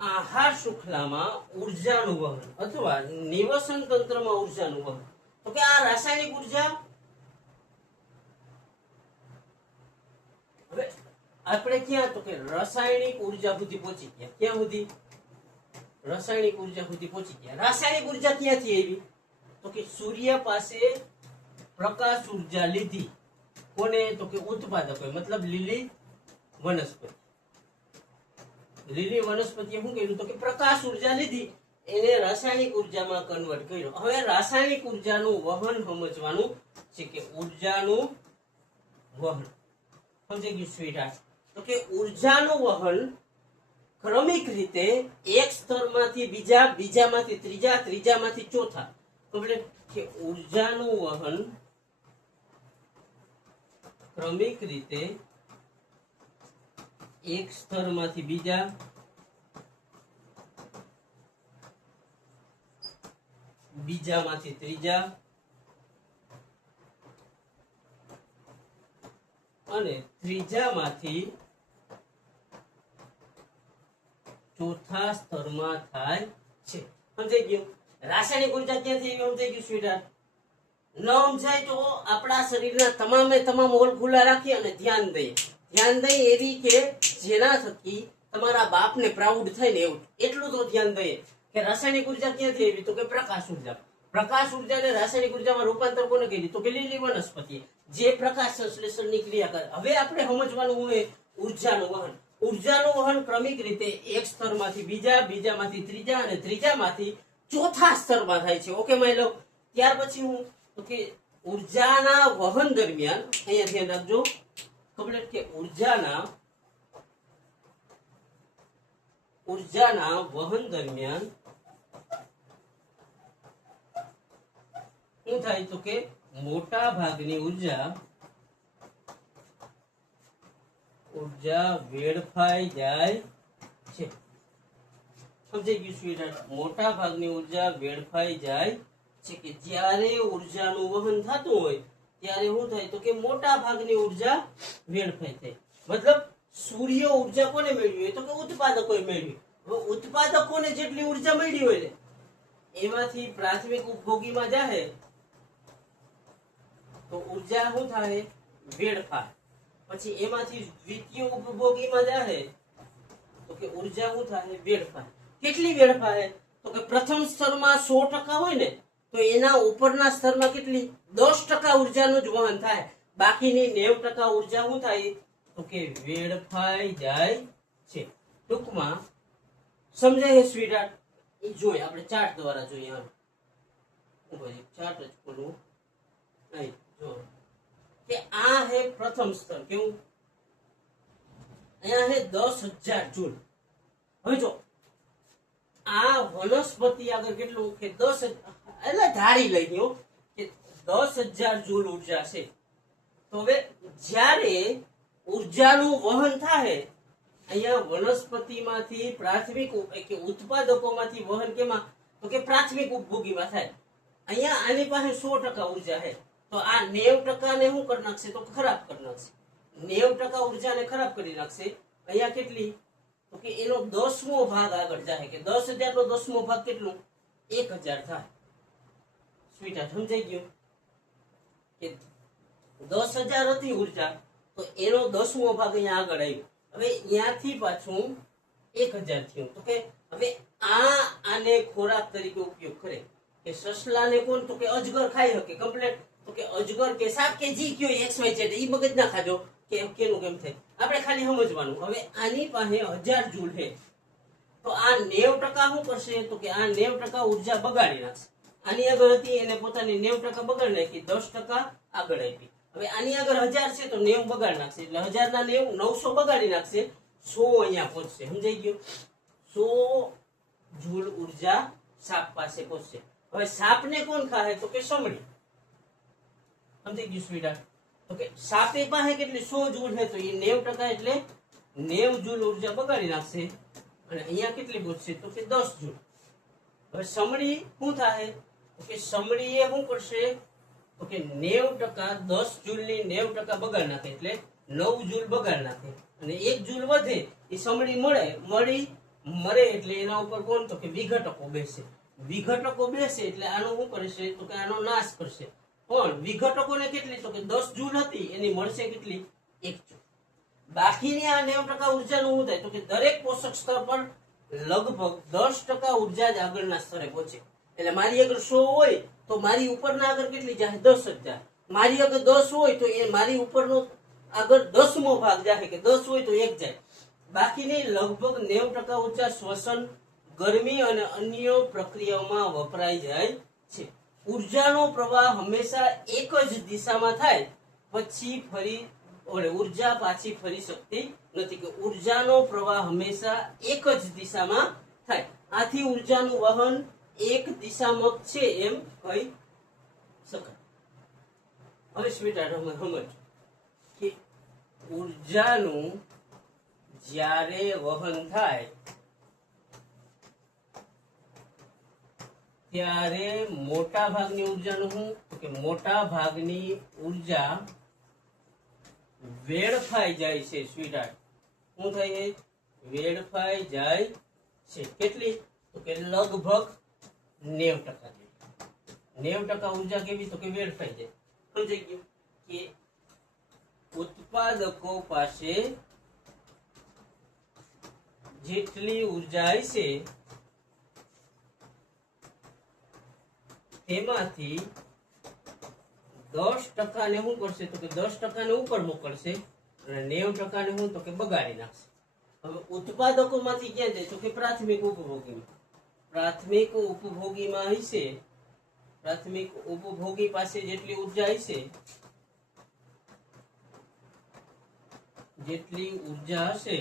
આહાર શૃંખલામાં ઉર્જાનું વહન અથવા નિવસન તંત્રમાં ઉર્જાનું વહન. તો કે આ રાસાયણિક ઉર્જા હવે આપણે ક્યાં? તો કે રાસાયણિક ઉર્જા સુધી પહોંચી ગયા. ક્યાં સુધી? રાસાયણિક ઉર્જા સુધી પહોંચી ગયા. રાસાયણિક ઉર્જા ક્યાંથી આવી? તો કે સૂર્ય પાસે પ્રકાશ ઉર્જા લીધી. કોને? તો કે ઉત્પાદકો, મતલબ લીલી વનસ્પતિ. લીલી વનસ્પતિએ શું કર્યું? તો કે પ્રકાશ ઉર્જા લીધી, એને રાસાયણિક ઉર્જામાં કન્વર્ટ કર્યો. હવે રાસાયણિક ઉર્જાનું વહન સમજવાનું છે કે ઉર્જાનું વહન. સમજાઈ ગયું સ્વીટહાર્ટ? તો કે ઉર્જાનું વહન ક્રમિક રીતે એક સ્તરમાંથી બીજા, બીજામાંથી ત્રીજા, ત્રીજામાંથી ચોથા. કમ્પ્લીટ. કે ઉર્જાનું વહન ક્રમિક રીતે એક સ્તરમાંથી બીજા, બીજામાંથી ત્રીજા અને ત્રીજામાંથી ચોથા સ્તરમાં થાય છે. સમજાઈ ગયું? રાસાયણિક ઉર્જા ક્યાંથી આવી? સમજાઈ ગયું સ્વીટહાર્ટ? ન સમજાય તો આપણા શરીરના તમામે તમામ હોલ ખુલ્લા રાખી અને ધ્યાન દઈએ એવી કે જેના થકી તમારા બાપને પ્રાઉડ થાય ને એવું, એટલું તો ધ્યાન દઈએ. કે રાસાયણિક ઉર્જા ક્યાંથી આવી? તો કે પ્રકાશ ઉર્જા. પ્રકાશ ઉર્જાને રાસાયણિક ઉર્જામાં રૂપાંતર કોને કરી? તો કે લીલી વનસ્પતિ, જે પ્રકાશ સંશ્લેષણની ક્રિયા કરે. હવે આપણે સમજવાનું હોય ઉર્જાનું વહન. ઉર્જાનું વહન ક્રમિક રીતે એક સ્તરમાંથી બીજા, બીજામાંથી ત્રીજા અને ત્રીજામાંથી ચોથા સ્તરમાં થાય છે. ઓકે માય લવ. ત્યાર પછી હું તો કે ઉર્જાના વહન દરમિયાન અહીંયા ધ્યાન રાખજો કમ્પ્લીટ કે ઉર્જાના વહન દરમિયાન શું થાય? તો કે મોટા ભાગની ઉર્જા વેડફાઈ જાય છે. સમજાઈ ગયું સ્વીટહાર્ટ? મોટા ભાગની ઉર્જા વેડફાઈ જાય છે કે જ્યારે ઉર્જાનું વહન થતું હોય ત્યારે શું થાય? તો કે મોટા ભાગની ઉર્જા વેડફાઈ થાય. મતલબ સૂર્ય ઉર્જા કોને મેળવી હોય? તો કે ઉત્પાદકોએ મેળવી. હવે ઉત્પાદકોને જેટલી ઉર્જા મળી હોય ને એમાંથી પ્રાથમિક ઉપભોગીમાં જાય તો ઉર્જા શું થાય? વેડફાય. પછી એમાંથી દ્વિતીય ઉપભોગીમાં જાય તો કે ઉર્જા શું થાય? વેડફાય. કેટલી વેડફાય? તો કે પ્રથમ સ્તરમાં 100% હોય ને તો એના ઉપરના સ્તરમાં કેટલી? 10% ઉર્જાનું જ વહન થાય. બાકીની 90% ઉર્જા શું થાય? તો કે વેડફાઈ જાય છે. ટૂંકમાં સમજાય સ્વીટહાર્ટ? એ જોઈએ આપણે ચાર્ટ દ્વારા જોઈએ. ચાર્ટ જ ખોલું. અહીં જો કે આ હે પ્રથમ સ્તર. કેવું? અહીંયા હે 10,000 જૂલ. હવે જો આ વનસ્પતિ આગળ કેટલું કે 10 એટલે ધારી લઈ ગયો કે 10,000 જૂલ ઉર્જા છે. તો હવે જ્યારે ઉર્જાનું વહન થાય અહીંયા વનસ્પતિમાંથી પ્રાથમિક કે ઉત્પાદકોમાંથી વહન કેમાં? તો કે પ્રાથમિક ઉપભોગીમાં થાય. અહીંયા આની પાસે 100% ઉર્જા છે તો આ 90% ને શું કરી નાખશે? તો ખરાબ કરી નાખશે. 90% ઉર્જાને ખરાબ કરી નાખશે. અહીંયા કેટલી? તો કે એનો 10મો ભાગ આગળ જાય કે 10,000 નો 10મો ભાગ કેટલું? 1,000 થાય. સ્વીટહાર્ટ સમજાઈ ગયું કે 10,000 હતી ઉર્જા તો એનો 10મો ભાગ અહીંયા આગળ આવ્યો. હવે ત્યાંથી પાછું 1,000 થયું. તો કે હવે આને ખોરાક તરીકે ઉપયોગ કરે કે સસલાને કોણ? તો કે અજગર ખાઈ શકે કમ્પ્લીટ. તો કે અજગર કે સાપ કે જી કયો XYZ ઈ મગજ ના ખાજો કે કેનું કેમ થાય. આપણે ખાલી સમજવાનું. હવે આની પાસે 1000 જૂલ છે તો આ 90% શું કરશે? તો કે આ 90% ઉર્જા બગાડી નાખશે. આની આગળ હતી એને પોતાની 90% બગાડી નાખી, 10% આગળ આપી. હવે આની આગળ 1000 છે તો 90 બગાડી નાખશે એટલે 1000 ના 90 900 બગાડી નાખશે. 100 અહીંયા પહોંચશે. સમજાઈ ગયું? 100 જૂલ ઉર્જા સાપ પાસે પહોંચશે. હવે સાપને કોણ ખાય? તો કે સમડી. સમજી ગયું સ્વીટહાર્ટ? તો કે સાપે પાસે કેટલી 100 જૂલ છે તો એ 90% એટલે 90 જૂલ ઉર્જા બગાડી નાખશે. અને અહીંયા કેટલી પહોંચશે? તો કે 10 જૂલ. હવે સમડી શું થાય? તો કે સમડી એ શું કરશે? તો કે 90% 10 જૂલની 90% બગાડ નાખે એટલે 9 જૂલ બગાડ નાખે અને 1 જૂલ વધે એ સમડી મરે એટલે એના ઉપર કોણ? તો કે વિઘટકો બેસે. વિઘટકો બેસે એટલે આનો શું કરશે? તો કે આનો નાશ કરશે. પણ વિઘટકોને કેટલી? તો કે 10 જૂલ હતી એની મળશે કેટલી? 1 જૂલ. બાકીની આ 90% ઉર્જાનું શું થાય? તો કે દરેક પોષક સ્તર પર લગભગ 10% ઉર્જા જ આગળના સ્તરે પહોંચે. એટલે મારી આગળ 100 હોય તો મારી ઉપરના આગળ કેટલી જાય? 10,000. મારી આગળ 10 હોય તો એ મારી ઉપરનો આગળ 10મો ભાગ જાય કે 10 હોય તો 1 જાય. બાકીની લગભગ 90% ઉર્જા શ્વસન, ગરમી અને અન્ય પ્રક્રિયાઓમાં વપરાઈ જાય છે. ઉર્જાનો પ્રવાહ હંમેશા એક જ દિશામાં થાય પછી ફરી ઉર્જા પાછી ફરી શકતી નથી. કે ઉર્જાનો પ્રવાહ હંમેશા એક જ દિશામાં થાય. આથી ઉર્જાનું વહન એક દિશામક છે એમ કહી શકાય. હવે સ્વીટહાર્ટ સમજ કે ઉર્જાનું જ્યારે વહન થાય ત્યારે મોટા ભાગની ઉર્જાનું શું? તો કે મોટા ભાગની ઉર્જા વેડફાઈ જાય છે. સ્વીટહાર્ટ શું થાય? વેડફાઈ જાય છે. કેટલી? તો કે લગભગ 90%. 90% ઉર્જા કેવી? તો કે વેડફાઈ જાય. સમજાઈ ગયું કે ઉત્પાદકો પાસે જેટલી ઉર્જા હશે તેમાંથી 10% ને શું કરશે તો કે 10% ને ઉપર મોકલશે અને 90% ને શું તો કે બગાડી નાખશે. હવે ઉત્પાદકોમાંથી ક્યાં જાય તો કે પ્રાથમિક ઉપભોગીમાં. પ્રાથમિક ઉપભોગીમાં હશે, પ્રાથમિક ઉપભોગી પાસે જેટલી ઉર્જા હશે, જેટલી ઉર્જા હશે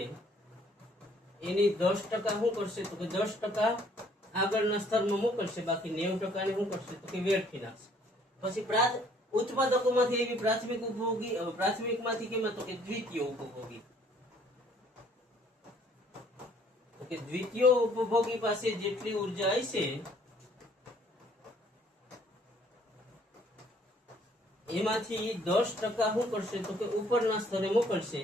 એની 10% શું કરશે તો કે 10% આગળના સ્તરમાં મોકલશે, બાકી 90% ને શું કરશે તો કે વેડફી નાખશે. પછી ઉત્પાદકોમાંથી એવી પ્રાથમિક ઉપભોગી, પ્રાથમિકમાંથી કેમાં તો કે દ્વિતીય ઉપભોગી. તો કે દ્વિતીય ઉપભોગી પાસે જેટલી ઉર્જા હશે એમાંથી 10% શું કરશે તો કે ઉપરના સ્તરે મોકલશે,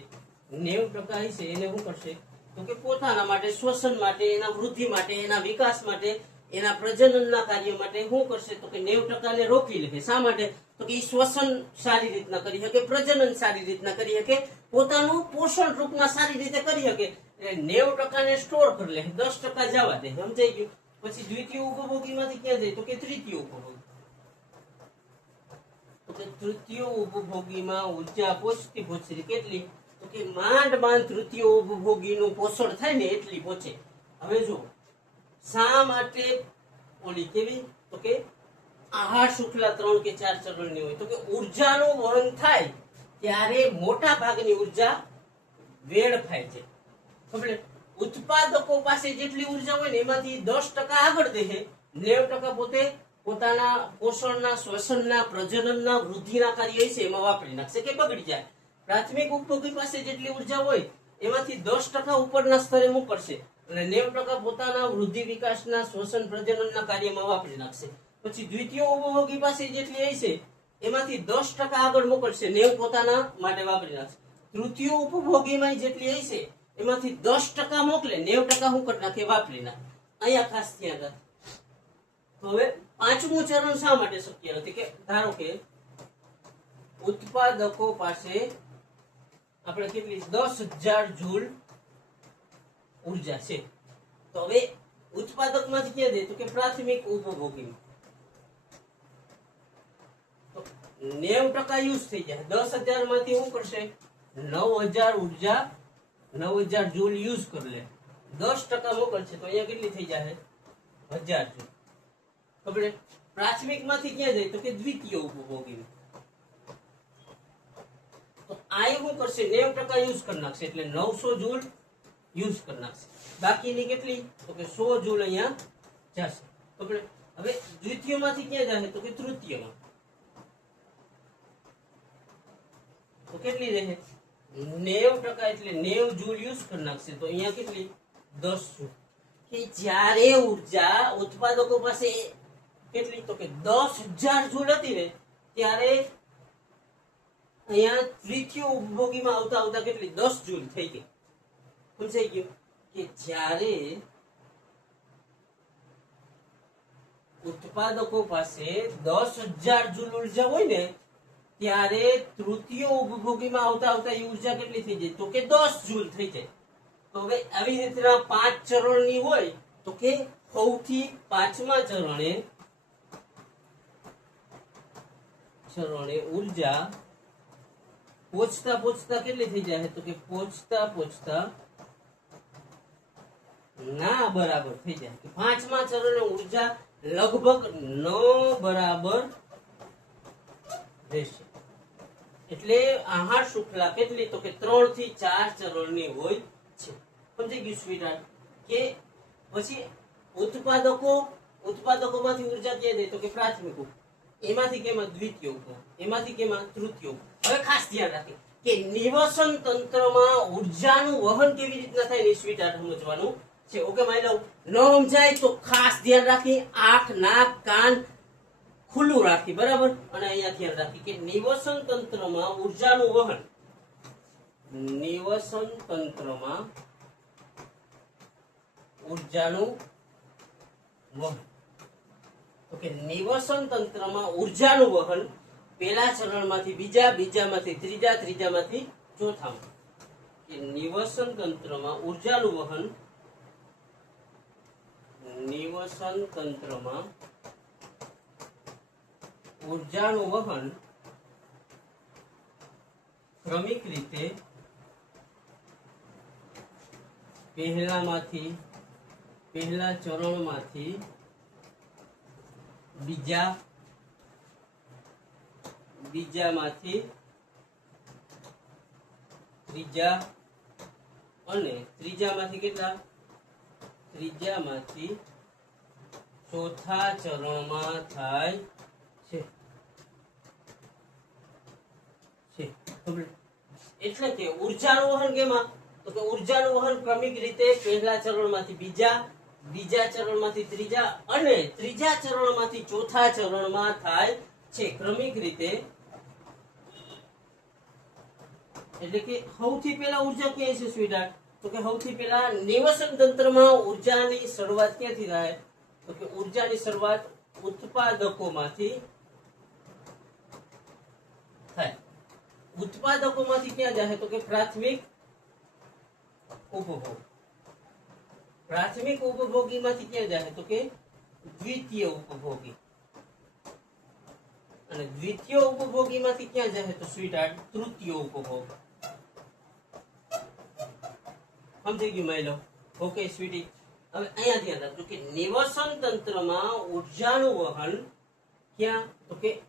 90% હશે એને શું કરશે તો કે પોતાના માટે, શ્વસન માટે, એના વૃદ્ધિ માટે, એના વિકાસ માટે, એના પ્રજનનના કાર્ય માટે શું કરશે તો કે 90% ને રોકી લે. શા માટે તો કે શ્વસન સારી રીતના કરી શકે, પ્રજનન સારી રીતના કરી શકે, પોતાનું પોષણ ટૂંકમાં સારી રીતે કરી શકે. 90% ને સ્ટોર કરી લે, 10% જવા દે. સમજાઈ ગયું? પછી દ્વિતીય ઉપભોગીમાંથી ક્યાં જાય તો કે તૃતીય ઉપભોગી. તો કે તૃતીય ઉપભોગીમાં ઉર્જા પહોંચતી કેટલી તો કે માંડ તૃતીય ઉપભોગીનું પોષણ થાય ને એટલી પહોંચે. હવે જો શા માટે ઓલી કેવી તો કે આહાર શૃંખલા 3 કે 4 ચરણની હોય તો કે ઉર્જાનું વહન થાય ત્યારે મોટા ભાગની ઉર્જા વેડફાય છે. ખબર? ઉત્પાદકો પાસે જેટલી ઉર્જા હોય ને એમાંથી 10% આગળ દે છે, 90% પોતે પોતાના પોષણના, શ્વસનના, પ્રજનનના, વૃદ્ધિના કાર્ય છે એમાં વાપરી નાખશે કે બગડી જાય. પ્રાથમિક ઉપભોગી પાસે જેટલી ઉર્જા હોય એમાંથી 10% ઉપરના સ્તરે મોકલશે અને 90% પોતાના વૃદ્ધિ, વિકાસના, શ્વસન, પ્રજનનના કાર્યમાં વાપરી નાખશે. પછી દ્વિતીય ઉપભોગી પાસે જેટલી હશે એમાંથી 10% આગળ મોકલશે, 90% પોતાના માટે વાપરી નાખશે. તૃતીય ઉપભોગીમાં જેટલી હશે એમાંથી 10% મોકલે, 90% શું કરી નાખે વાપરી નાખે. અહીંયા ખાસ ધ્યાન રાખ. તો હવે પાંચમું ચરણ શા માટે શક્ય નથી કે ધારો કે ઉત્પાદકો પાસે આપણે કેટલી 10,000 જૂલ ઉર્જા છે. તો હવે ઉત્પાદકમાંથી ક્યાં જાય તો કે પ્રાથમિક ઉપભોગીમાં. તો 90% યુઝ થઈ જાય. 10,000 માંથી શું કરશે 9,000 ઉર્જા, 9,000 જૂલ યુઝ કરી લે, 10% મોકલશે તો અહીંયા કેટલી થઈ જાય 1,000 જૂલ. ખબર? પ્રાથમિક માંથી ક્યાં જાય તો કે દ્વિતીય ઉપભોગીમાં. તો આ શું કરશે 90% યુઝ કરી નાખશે એટલે 900 જૂલ યુઝ કરી નાખશે. બાકીની કેટલી તો કે 100 જૂલ અહીંયા જશે. ખબર? હવે દ્વિતીય માંથી ક્યાં જાય તો કે તૃતીયમાં. તો કેટલી રહે 90% એટલે 90 જૂલ યુઝ કરી નાખશે તો અહીંયા કેટલી 10 જૂલ. કે જ્યારે ઉર્જા ઉત્પાદકો પાસે કેટલી તો કે 10,000 જૂલ હતી ને ત્યારે અહીંયા તૃતીય ઉપભોગીમાં આવતા આવતા કેટલી 10 જૂલ થઈ ગઈ. સમજાઈ ગયું? કે જ્યારે ઉત્પાદકો પાસે 10,000 જૂલ ઉર્જા હોય ને ત્યારે તૃતીય ઉપભોગીમાં આવતા આવતા એ ઉર્જા કેટલી થઈ જાય તો કે 10 જૂલ થઈ જાય. તો હવે આવી રીતના 5 ચરણની હોય તો કે સૌથી પાંચમા ચરણે ઉર્જા પહોંચતા કેટલી થઈ જાય તો કે પહોંચતા ના બરાબર થઈ જાય. પાંચમા ચરણે ઉર્જા લગભગ 9 બરાબર રહેશે. એટલે આહાર શૃંખલા કેટલી તો કે 3 થી 4 ચરણની હોય છે. સમજી ગયું સ્વીટહાર્ટ? કે પછી ઉત્પાદકોમાંથી ઉર્જા ક્યાં જાય તો કે પ્રાથમિક, એમાંથી કેમાં દ્વિતીય, એમાંથી કેમાં તૃતીય. હવે ખાસ ધ્યાન રાખીએ કે નિવસન તંત્રમાં ઉર્જાનું વહન કેવી રીતના થાય ને સ્વીટહાર્ટ સમજવાનું છે. ઓકે માની લો ન સમજાય તો ખાસ ધ્યાન રાખી, આંખ, નાક, કાન ખુલ્લું રાખી, બરાબર? અને અહીંયા ધ્યાન રાખી કે નિવસન તંત્રમાં ઉર્જાનું વહન, નિવસન તંત્રમાં ઉર્જાનું વહન. તો કે નિવસન તંત્રમાં ઉર્જાનું વહન પહેલા ચરણમાંથી બીજા, બીજામાંથી ત્રીજા, ત્રીજામાંથી ચોથામાં. કે નિવસન તંત્રમાં ઉર્જાનું વહન, નિવસન તંત્રમાં ઉર્જાનું વહન ક્રમિક રીતે પહેલા ચરણમાંથી બીજામાંથી ત્રીજા અને ત્રીજામાંથી કેટલા ત્રીજામાંથી ચોથા ચરણમાં થાય છે એટલે કે ઉર્જાનું વહન કેમાં તો કે ઉર્જાનું વહન ક્રમિક રીતે પહેલા ચરણમાંથી બીજા ચરણમાંથી ત્રીજા અને ત્રીજા ચરણમાંથી ચોથા ચરણમાં થાય છે ક્રમિક રીતે એટલે કે સૌથી પહેલા ઉર્જા ક્યાં છે સ્વીટહાર્ટ તો કે સૌથી પહેલા નિવસન તંત્રમાં ઉર્જાની શરૂઆત ક્યાંથી થાય તો કે ઉર્જાની શરૂઆત ઉત્પાદકોમાંથી થાય ઉત્પાદકોમાંથી ક્યાં જાય તો કે પ્રાથમિક ઉપભોગીમાંથી ક્યાં જાય તો કે દ્વિતીય ઉપભોગી અને દ્વિતીય ઉપભોગીમાંથી ક્યાં જાય તો સ્વીટહાર્ટ તૃતીય ઉપભોગ સમજી ગયું માયલો ઓકે સ્વીટી હવે અહીંયા ધ્યાન રાખજો કે નિવસન તંત્રમાં ઉર્જાનું વહન ક્યાં તો કે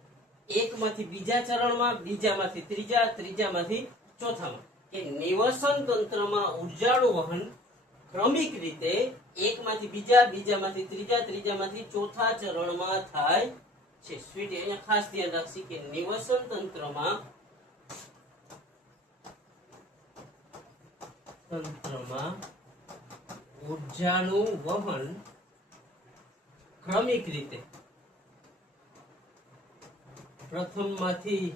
એકમાંથી બીજા ચરણમાં બીજામાંથી ત્રીજા ત્રીજામાંથી ચોથામાં કે નિવસન તંત્રમાં ઉર્જાનું વહન ક્રમિક રીતે એકમાંથી બીજા બીજામાંથી ત્રીજા ત્રીજામાંથી ચોથા ચરણમાં થાય છે સ્વીટી અહીંયા ખાસ ધ્યાન રાખશી કે નિવસન તંત્રમાં ઉર્જાનું વહન ક્રમિક રીતે પ્રથમમાંથી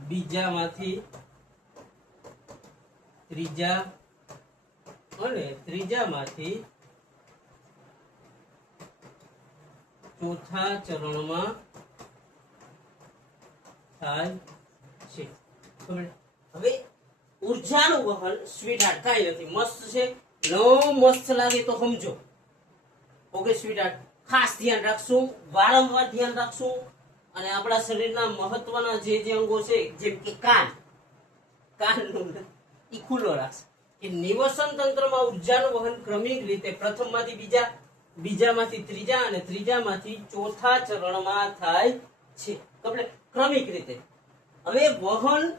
બીજામાંથી ત્રીજા અને ત્રીજામાંથી ચોથા ચરણમાં થાય છે હવે ઉર્જાનું વહન સ્વીટહાર્ટ કાંઈ નથી મસ્ત છે ન મસ્ત લાગે તો સમજો ઓકે સ્વીટહાર્ટ ખાસ ધ્યાન રાખશું વારંવાર ધ્યાન રાખશું અને આપણા શરીરના મહત્વના જે અંગો છે જેમ કે કાનનું ઈ ખુલ્લો રાખશે કે નિવસન તંત્રમાં ઉર્જાનું વહન ક્રમિક રીતે પ્રથમમાંથી બીજામાંથી ત્રીજા અને ત્રીજામાંથી ચોથા ચરણમાં થાય છે ક્રમિક રીતે હવે વહન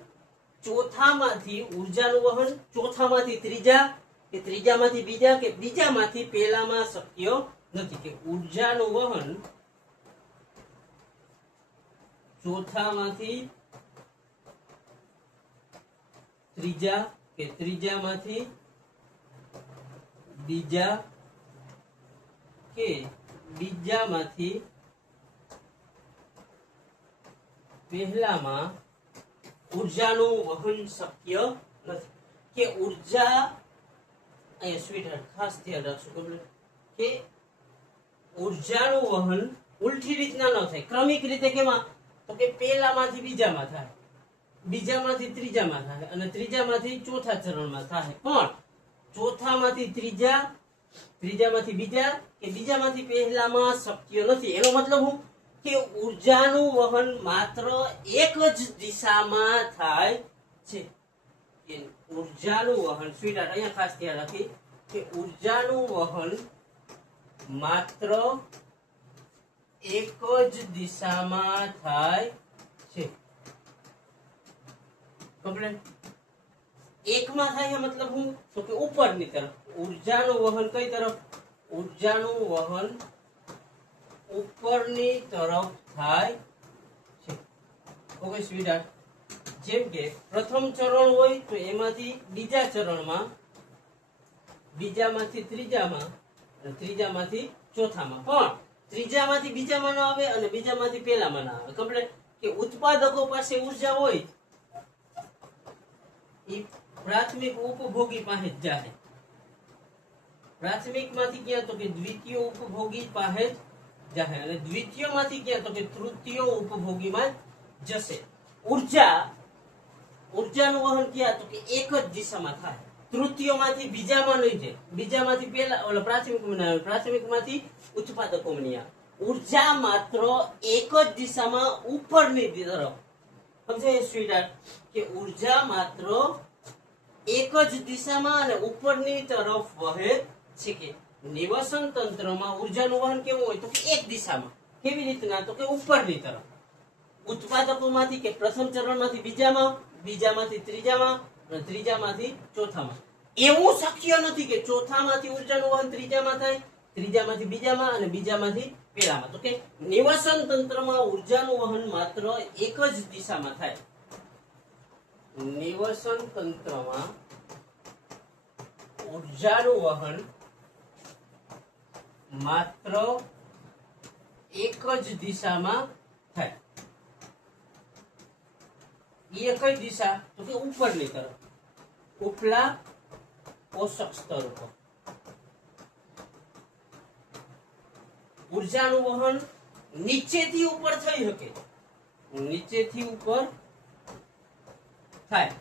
ચોથામાંથી ઉર્જાનું વહન ચોથામાંથી ત્રીજા કે ત્રીજામાંથી બીજા કે બીજામાંથી પહેલામાં શક્ય નથી કે ઉર્જાનું વહન ચોથામાંથી ત્રીજા કે ત્રીજામાંથી બીજા કે બીજામાંથી પહેલામાં ઉર્જાનું વહન શક્ય નથી કે ઉર્જા અહીંયા સ્વીટહાર્ટ ખાસ ધ્યાન રાખશું કે ઉર્જાનું વહન ઉલટી રીતના ન થાય ક્રમિક રીતે કેમાં તો કે પહેલામાંથી બીજામાં થાય બીજામાંથી ત્રીજામાં થાય અને ત્રીજામાંથી ચોથા ચરણમાં થાય પણ ચોથામાંથી ત્રીજા ત્રીજામાંથી બીજા કે બીજામાંથી પહેલામાં શક્ય નથી એનો મતલબ હું કે ઉર્જાનું વહન માત્ર એક જ દિશામાં થાય છે કે ઉર્જાનું વહન સ્વીટહાર્ટ અહીંયા ખાસ ધ્યાન રાખી કે ઉર્જાનું વહન માત્ર એક જ દિશામાં થાય છે કમ્પ્લીટ એકમાં થાય મતલબ હું તો કે ઉપરની તરફ ઉર્જાનું વહન કઈ તરફ ઉર્જાનું વહન ઉપરની તરફ થાય છે ઓકે સ્વીટહાર્ટ જેમ કે પ્રથમ ચરણ હોય તો એમાંથી બીજા ચરણમાં બીજામાંથી ત્રીજામાં અને ત્રીજામાંથી ચોથામાં પણ ત્રીજામાંથી બીજામાં ન આવે અને બીજામાંથી પહેલામાં ના આવે કમ્પ્લીટ કે ઉત્પાદકો પાસે ઉર્જા હોય એ પ્રાથમિક ઉપભોગી પાસે જ જાય પ્રાથમિકમાંથી ક્યાં તો કે દ્વિતીય ઉપભોગી પાસે જ જાય અને દ્વિતીયમાંથી ક્યાં તો કે તૃતીય ઉપભોગીમાં જશે ઉર્જાનું વહન ક્યાં તો કે એક જ દિશામાં થાય તૃતીયમાંથી બીજામાં નહીં જાય બીજામાંથી પહેલા પ્રાથમિકમાંથી ઉત્પાદકોમાં નહીં આવે ઉર્જા માત્ર એક જ દિશામાં ઉપરની તરફ, સમજાય સ્વીટહાર્ટ, કે ઉર્જા માત્ર એક જ દિશામાં અને ઉપરની તરફ વહે છે. કે નિવસન તંત્રમાં ઉર્જાનું વહન કેવું હોય તો કે એક દિશામાં. કેવી રીતના તો કે ઉપરની તરફ, ઉત્પાદકોમાંથી કે પ્રથમ ચરણમાંથી બીજામાં, બીજામાંથી ત્રીજામાં અને ત્રીજામાંથી ચોથામાં. એવું શક્ય નથી કે ચોથામાંથી ઉર્જાનું વહન ત્રીજામાં થાય, ત્રીજામાંથી બીજામાં અને બીજામાંથી પેલામાં. તો કે નિવસન તંત્રમાં ઉર્જાનું વહન માત્ર એક જ દિશામાં થાય. નિવસન તંત્રમાં ઉર્જાનું વહન માત્ર એક જ દિશામાં થાય. એ કઈ દિશા તો કે ઉપરની તરફ, ઉપલા પોષક સ્તર ઉપર. ઉર્જાનું વહન નીચેથી ઉપર થઈ શકે, નીચેથી ઉપર થાય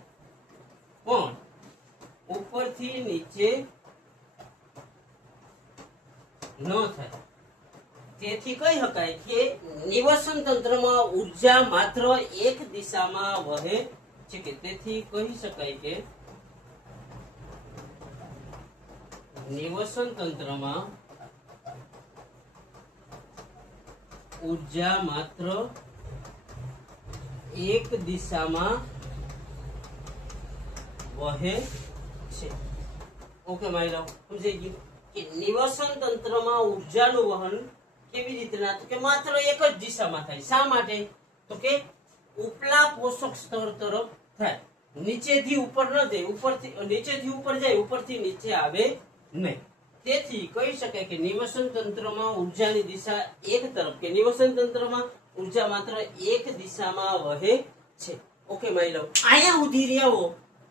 પણ ઉપરથી નીચે ન થાય. તેથી કહી શકાય કે નિવસન તંત્રમાં ઉર્જા માત્ર એક દિશામાં વહે છે. કે તેથી કહી શકાય કે નિવસન તંત્રમાં ઉર્જા માત્ર એક દિશામાં વહે છે. ઓકે મારી રાવ, સમજાઈ ગયું કે નિવસન તંત્રમાં ઉર્જાનું વહન કેવી રીતના તો કે માત્ર એક જ દિશામાં થાય. શા માટે તો કે ઉપલા પોષક સ્તર તરફ થાય, નીચેથી ઉપર ન જાય, ઉપરથી નીચેથી ઉપર જાય, ઉપરથી નીચે આવે નહીં. તેથી કહી શકાય કે નિવસન તંત્રમાં ઉર્જાની દિશા એક તરફ, કે નિવસન તંત્રમાં ઉર્જા માત્ર એક દિશામાં વહે છે. ઓકે મારી લો, અહીંયા સુધી રહ્યો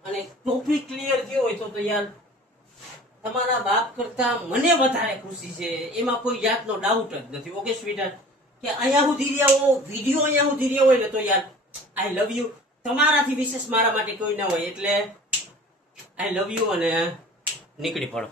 અને ટોપિક ક્લિયર થયો હોય તો યાર તમારા બાપ કરતા મને વધારે ખુશી છે, એમાં કોઈ જાતનો ડાઉટ જ નથી. ઓકે સ્વીટહાર્ટ, કે અહીંયા સુધી રહ્યો, વિડીયો અહીંયા સુધી રહ્યો હોય ને તો યાર આઈ લવ યુ. તમારાથી વિશેષ મારા માટે કોઈ ના હોય એટલે આઈ લવ યુ અને નીકળી પડો.